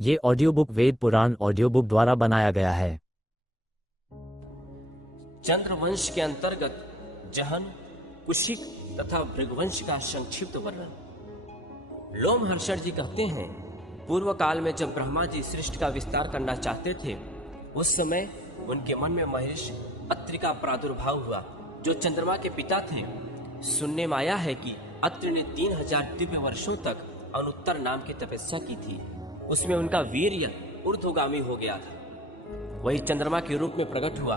ये audio book Veda Purana audio book द्वारा बनाया गया है। चंद्रवंश के अंतर्गत जहन, कुशिक तथा भृगवंश का संक्षिप्त वर्णन। लोमहर्षण जी कहते हैं, पूर्व काल में जब ब्रह्मा जी सृष्टि का विस्तार करना चाहते थे, उस समय उनके मन में महर्षि अत्रि का प्रादुर्भाव हुआ, जो चंद्रमा के पिता थे। सुनने में आया है कि अत्रि ने 3000 दिव्य वर्षों तक अनुत्तर नाम की तपस्या की थी। उसमें उनका वीर्य ऊर्ध्वगामी हो गया था। वही चंद्रमा के रूप में प्रकट हुआ।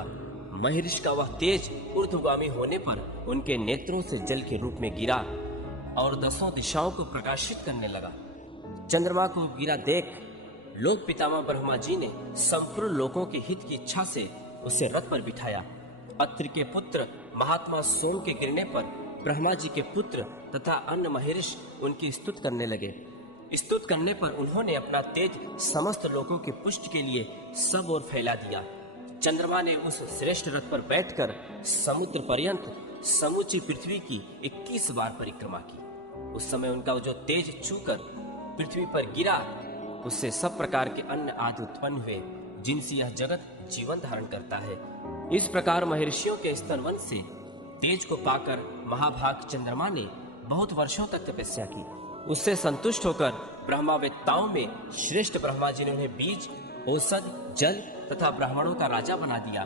महर्षि का वह तेज ऊर्ध्वगामी होने पर उनके नेत्रों से जल के रूप में गिरा और 10 दिशाओं को प्रकाशित करने लगा। चंद्रमा को गिरा देख लोक पितामह ब्रह्मा जी ने संपूर्ण लोकों के हित की इच्छा से उसे रथ पर बिठाया। अत्रि के पुत्र महात्मा सोम के गिरने पर ब्रह्मा जी के पुत्र तथा अन्य महर्षि उनकी स्तुति करने लगे। स्तुति करने पर उन्होंने अपना तेज समस्त लोगों के पुष्ट के लिए सब ओर फैला दिया। चंद्रमा ने उस श्रेष्ठ रथ पर बैठकर समुद्र पर्यंत समूची पृथ्वी की 21 बार परिक्रमा की। उस समय उनका जो तेज छूकर पृथ्वी पर गिरा, उससे सब प्रकार के अन्न आदि उत्पन्न हुए, जिनसे यह जगत जीवन धारण करता है। इस प्रकार महर्षियों के स्तनवन से तेज को पाकर महाभाग चंद्रमा ने बहुत वर्षों तक तपस्या की। उससे संतुष्ट होकर ब्रह्मावेत्ताओं में श्रेष्ठ ब्रह्मा जी ने उन्हें बीज, औषध, जल तथा ब्राह्मणों का राजा बना दिया।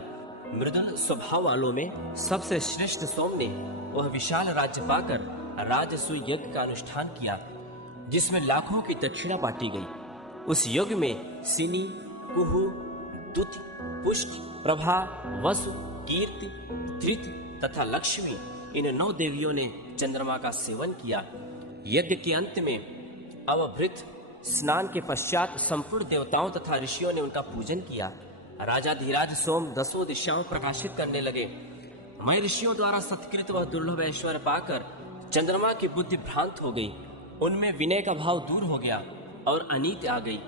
मृदुल स्वभाव वालों में सबसे श्रेष्ठ सोम ने वह विशाल राज्य पाकर राजसूय यज्ञ का अनुष्ठान किया, जिसमें लाखों की दक्षिणा बांटी गई। उस यज्ञ में सिनी, कुहू, दुति, पुष्ट, प्रभा, वसु, कीर्ति, धृत तथा लक्ष्मी, इन 9 देवियों ने चंद्रमा का सेवन किया। यज्ञ के अंत में अवभृत स्नान के पश्चात संपूर्ण देवताओं तथा ऋषियों ने उनका पूजन किया। राजा धीराज सोम 10 दिशाओं प्रकाशित करने लगे। मैं ऋषियों द्वारा सत्कृत वह दुर्लभ ऐश्वर्य पाकर चंद्रमा की बुद्धि भ्रांत हो गई। उनमें विनय का भाव दूर हो गया और अनीति आ गई।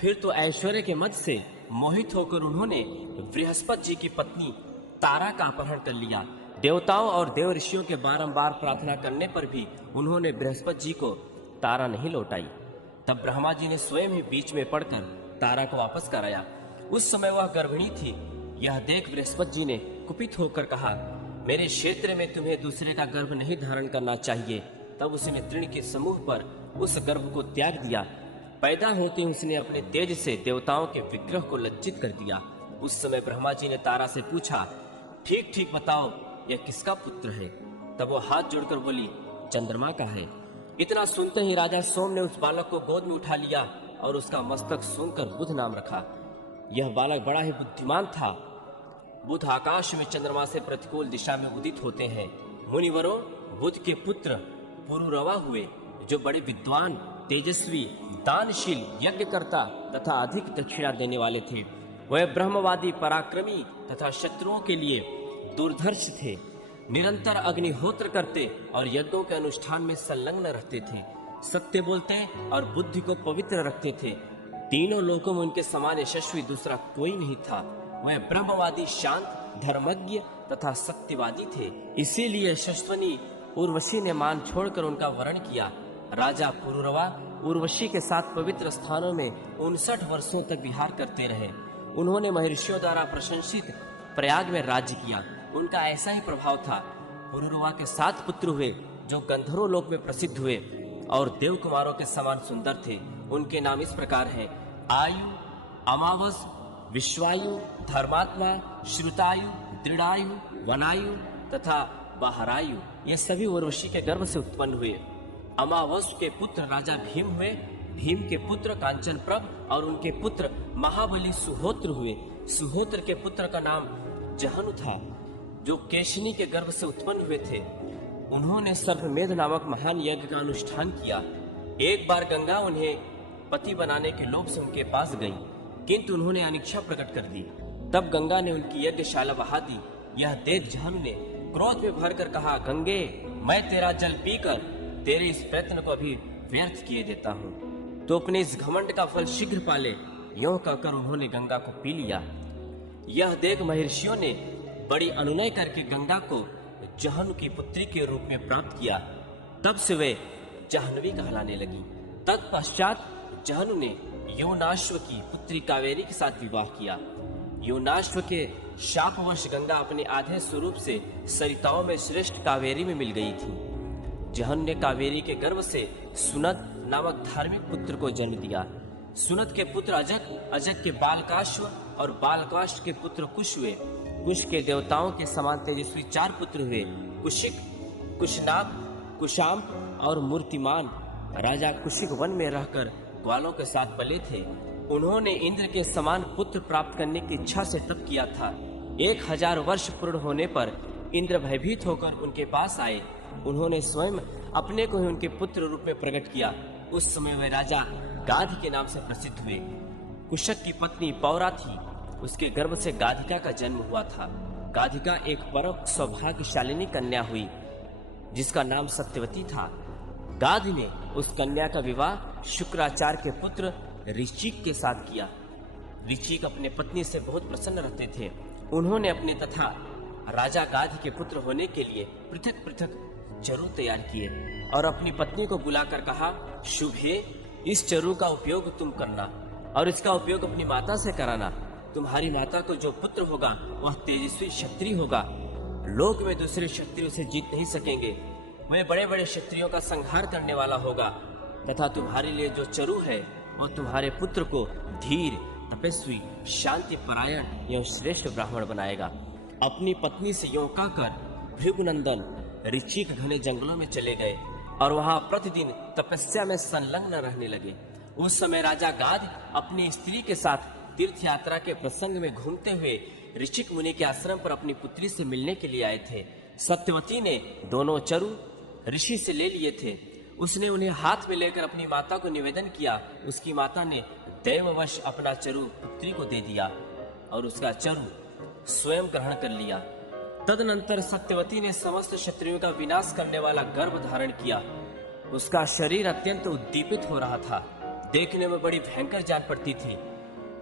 फिर तो ऐश्वर्य के मद से मोहित होकर उन्होंने बृहस्पति जी की पत्नी तारा का अपहरण कर लिया। देवताओं और देव ऋषियों के बारंबार प्रार्थना करने पर भी उन्होंने बृहस्पति जी को तारा नहीं लौटाई। तब ब्रह्मा जी ने स्वयं ही बीच में पड़कर तारा को वापस कराया। उस समय वह गर्भिणी थी। यह देख बृहस्पति जी ने कुपित होकर कहा, मेरे क्षेत्र में तुम्हें दूसरे का गर्भ नहीं धारण करना चाहिए। तब उसने तृण के समूह पर उस गर्भ को त्याग दिया। पैदा होते उसने अपने तेज से देवताओं के विग्रह को लज्जित कर दिया। उस समय ब्रह्मा जी ने तारा से पूछा, ठीक ठीक बताओ, यह किसका पुत्र है? तब वो हाथ जोड़कर बोली, चंद्रमा का है। इतना सुनते ही राजा सोम ने उस बालक को गोद में उठा लिया और उसका मस्तक सूंघकर बुध नाम रखा। यह बालक बड़ा ही बुद्धिमान था। बुध आकाश में चंद्रमा से प्रतिकूल दिशा में उदित होते हैं। मुनिवरों, बुध के पुत्र पुरुरवा हुए, जो बड़े विद्वान, तेजस्वी, दानशील, यज्ञकर्ता तथा अधिक दक्षिणा देने वाले थे। वह ब्रह्मवादी, पराक्रमी तथा शत्रुओं के लिए दुर्धर्ष थे। निरंतर अग्निहोत्र करते और यज्ञों के अनुष्ठान में संलग्न रहते थे। सत्य बोलते और बुद्धि को पवित्र रखते थे। तीनों लोकों में उनके समान यशस्वी दूसरा कोई नहीं था। वह ब्रह्मवादी, शांत, धर्मज्ञ तथा सत्यवादी थे। इसीलिए यशस्विनी उर्वशी ने मान छोड़कर उनका वर्ण किया। राजा पुरुरवा उर्वशी के साथ पवित्र स्थानों में 59 वर्षों तक विहार करते रहे। उन्होंने महर्षियों द्वारा प्रशंसित प्रयाग में राज्य किया। उनका ऐसा ही प्रभाव था। पुरुरवा के 7 पुत्र हुए, जो गंधर्व लोक में प्रसिद्ध हुए और देव कुमारों के समान सुंदर थे। उनके नाम इस प्रकार हैं, आयु, अमावस, विश्वायु, धर्मात्मा, श्रुतायु, दृढ़ायु, वनायु तथा बहरायु। ये सभी उर्वशी के गर्भ से उत्पन्न हुए। अमावस के पुत्र राजा भीम हुए। भीम के पुत्र कांचनप्रभ और उनके पुत्र महाबली सुहोत्र हुए। सुहोत्र के पुत्र का नाम जहनु था, जो केशिनी के गर्भ से उत्पन्न हुए थे। उन्होंने सर्वमेध नामक महान यज्ञ का अनुष्ठान किया। एक बार गंगा उन्हें पति बनाने के लोभ से उनके पास गई, किंतु उन्होंने अनिच्छा प्रकट कर दी। तब गंगा ने उनकी यज्ञशाला बहा दी। यह देख जहनु ने क्रोध में भरकर कहा, गंगे, मैं तेरा जल पीकर तेरे इस प्रयत्न को अभी व्यर्थ किए देता हूँ, तो अपने इस घमंड का फल शीघ्र पाले। यों कहकर उन्होंने गंगा को पी लिया। यह देख महर्षियों ने बड़ी अनुनय करके गंगा को जहनु की पुत्री के रूप में प्राप्त किया। तब से वे जाह्नवी कहलाने लगी। तत्पश्चात जहनु ने योनाश्व की पुत्री कावेरी के साथ विवाह किया। योनाश्व के शापवश गंगा अपने आधे स्वरूप से सरिताओं में श्रेष्ठ कावेरी में मिल गई थी। जहनु ने कावेरी के गर्भ से सुनद नामक धार्मिक पुत्र को जन्म दिया। सुनद के पुत्र अजक, अजक के बालकाश्व और बालकाश्व के पुत्र कुश हुए। कुश के देवताओं के समान तेजस्वी 4 पुत्र हुए, कुशिक, कुशनाग, कुशाम और मूर्तिमान। राजा कुशिक वन में रहकर ग्वालों के साथ पले थे। उन्होंने इंद्र के समान पुत्र प्राप्त करने की इच्छा से तप किया था। 1000 वर्ष पूर्ण होने पर इंद्र भयभीत होकर उनके पास आए। उन्होंने स्वयं अपने को ही उनके पुत्र रूप में प्रकट किया। उस समय वे राजा गाधी के नाम से प्रसिद्ध हुए। कुशक की पत्नी पौरा थी, उसके गर्भ से गाधिका का जन्म हुआ था। गाधिका एक परम सौभाग्यशालिनी कन्या हुई जिसका नाम सत्यवती था। गाधी ने उस कन्या का विवाह शुक्राचार्य के पुत्र ऋचिक के साथ किया। ऋचिक अपने पत्नी से बहुत प्रसन्न रहते थे। उन्होंने अपने तथा राजा गाधी के पुत्र होने के लिए पृथक पृथक चरु तैयार किए और अपनी पत्नी को बुलाकर कहा, शुभ है, इस चरु का उपयोग तुम करना और इसका उपयोग अपनी माता से कराना। तुम्हारी माता को जो पुत्र होगा वह तेजस्वी क्षत्रिय होगा। लोक में दूसरे क्षत्रिय उसे जीत नहीं सकेंगे। वह बड़े बड़े क्षत्रियों का संहार करने वाला होगा तथा तुम्हारे लिए जो चरु है वह तुम्हारे पुत्र को धीर, तपस्वी, शांति परायण एवं श्रेष्ठ ब्राह्मण बनाएगा। अपनी पत्नी से यों कहकर भृगुनंदन ऋचिक घने जंगलों में चले गए और वहां प्रतिदिन तपस्या में संलग्न रहने लगे। उस समय राजा गाध अपनी स्त्री के साथ तीर्थ यात्रा के प्रसंग में घूमते हुए ऋचिक मुनि के आश्रम पर अपनी पुत्री से मिलने के लिए आए थे। सत्यवती ने दोनों चरु ऋषि से ले लिए थे। उसने उन्हें हाथ में लेकर अपनी माता को निवेदन किया। उसकी माता ने दैववश अपना चरु पुत्री को दे दिया और उसका चरु स्वयं ग्रहण कर लिया। तदनंतर सत्यवती ने समस्त क्षत्रियों का विनाश करने वाला गर्भ धारण किया। उसका शरीर अत्यंत उद्दीपित हो रहा था, देखने में बड़ी भयंकर जान पड़ती थी।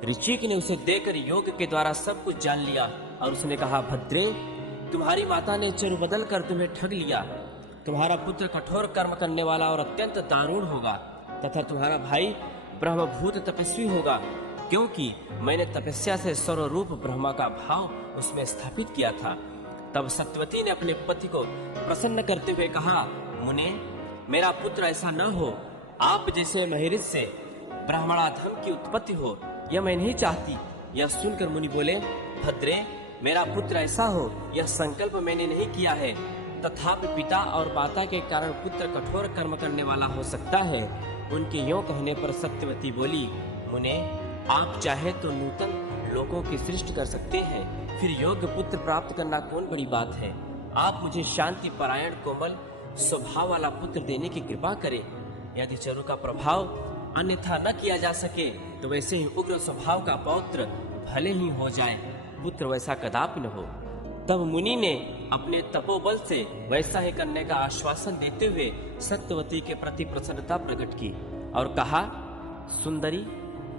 ऋचिक ने उसे देखकर योग के द्वारा सब कुछ जान लिया और उसने कहा, भद्रे, तुम्हारी माता ने चरु बदल कर तुम्हें ठग लिया। तुम्हारा पुत्र कठोर कर्म करने वाला और अत्यंत दारुण होगा तथा तुम्हारा भाई ब्रह्मभूत तपस्वी होगा, क्योंकि मैंने तपस्या से सर्वरूप ब्रह्मा का भाव उसमें स्थापित किया था। तब सत्यवती ने अपने पति को प्रसन्न करते हुए कहा, मुने, मेरा पुत्र ऐसा न हो। आप जैसे महिरित से ब्राह्मणाधम की उत्पत्ति हो यह मैं नहीं चाहती। यह सुनकर मुनि बोले, भद्रे, मेरा पुत्र ऐसा हो यह संकल्प मैंने नहीं किया है। तथापि पिता और माता के कारण पुत्र कठोर कर्म करने वाला हो सकता है। उनके यों कहने पर सत्यवती बोली, मुने, आप चाहे तो नूतन लोकों की सृष्टि कर सकते हैं, फिर योग्य पुत्र प्राप्त करना कौन बड़ी बात है। आप मुझे शांति परायण कोमल स्वभाव वाला पुत्र देने की कृपा करें। यदि चरु का प्रभाव अन्यथा न किया जा सके तो वैसे ही उग्र स्वभाव का पौत्र भले ही हो जाए, पुत्र वैसा कदापि न हो। तब मुनि ने अपने तपोबल से वैसा ही करने का आश्वासन देते हुए सत्यवती के प्रति प्रसन्नता प्रकट की और कहा, सुंदरी,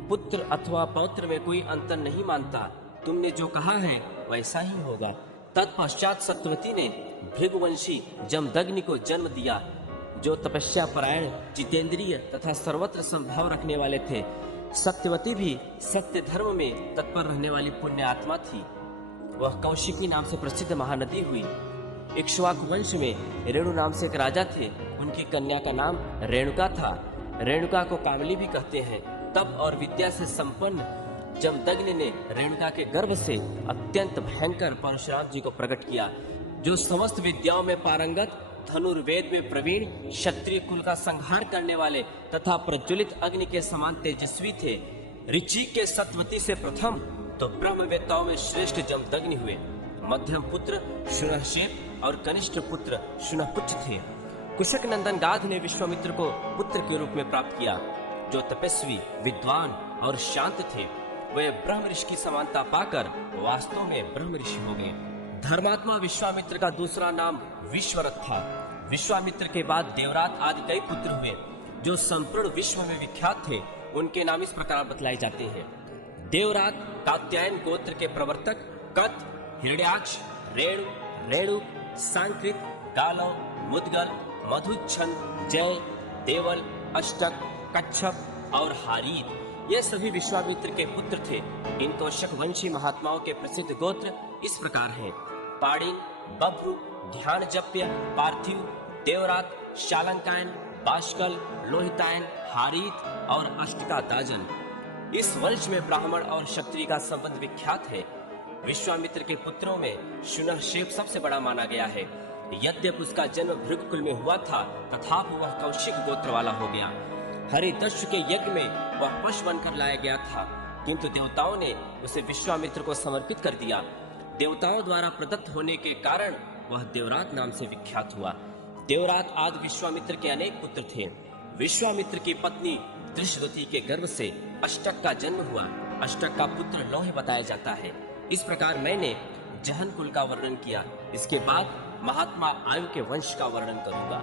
पुत्र अथवा पौत्र में कोई अंतर नहीं मानता। तुमने जो कहा है वैसा ही होगा। तत्पश्चात सत्यवती ने भृगुवंशी जमदग्नि को जन्म दिया, जो तपस्या परायण, जितेंद्रिय तथा सर्वत्र संभाव रखने वाले थे। सत्यवती भी सत्य धर्म में तत्पर रहने वाली पुण्य आत्मा थी। वह कौशिकी नाम से प्रसिद्ध महानदी हुई। इक्ष्वाकु वंश में रेणु नाम से एक राजा थे। उनकी कन्या का नाम रेणुका था। रेणुका को कामली भी कहते हैं। तप और विद्या से संपन्न जमदग्नि ने रेणुका के गर्भ से अत्यंत भयंकर परशुराम जी को प्रकट किया, जो समस्त विद्याओं में पारंगत, धनुर्वेद में प्रवीण, क्षत्रिय कुल का संहार करने वाले तथा प्रज्वलित अग्नि के समान तेजस्वी थे। ऋचिक के सत्यवती से प्रथम तो ब्रह्मवेत्ताओं में श्रेष्ठ जमदग्नि हुए। मध्यम पुत्र शुनहशेप और कनिष्ठ पुत्र शुनहपुच्छ थे। कुशक नंदन गाध ने विश्वामित्र को पुत्र के रूप में प्राप्त किया, जो तपस्वी, विद्वान और शांत थे। वे ब्रह्म ऋषि की समानता पाकर वास्तव में ब्रह्म ऋषि हो गए। धर्मात्मा विश्वामित्र का दूसरा नाम विश्वरथ था। विश्वामित्र के बाद देवरात आदि कई पुत्र हुए, जो संपूर्ण विश्व में विख्यात थे। उनके नाम इस प्रकार बतलाए जाते हैं। देवरात कात्यायन गोत्र के प्रवर्तक कत, हिरण्याक्ष, रेणु, रेणु, सांकृत, गालव, मुद्गल, मधुच्छन, जय, देवल, अष्टक, कच्छप, और हारीत ये सभी विश्वामित्र के पुत्र थे। इन तोषकवंशी महात्माओं के प्रसिद्ध गोत्र इस प्रकार हैं: पाणिन, बभ्रु, ध्यानजप्य, पार्थिव, देवरात, शालंकायन, बाष्कल, लोहितायन, हारीत और अष्टकादाजन। इस वंश में ब्राह्मण और क्षत्रिय का संबंध विख्यात है। विश्वामित्र के पुत्रों में शुनशेफ सबसे बड़ा माना गया है। यद्यपि उसका जन्म भृगुकुल में हुआ था, तथापि वह कौशिक गोत्र वाला हो गया। हरिदस्यु के यज्ञ में वह पशु बनकर लाया गया था, किंतु देवताओं ने उसे विश्वामित्र को समर्पित कर दिया। देवताओं द्वारा प्रदत्त होने के कारण वह देवरात नाम से विख्यात हुआ। देवरात आदि विश्वामित्र के अनेक पुत्र थे। विश्वामित्र की पत्नी दृष्टद्युति के गर्भ से अष्टक का जन्म हुआ। अष्टक का पुत्र लौह बताया जाता है। इस प्रकार मैंने जहन कुल का वर्णन किया। इसके बाद महात्मा आयु के वंश का वर्णन करूंगा।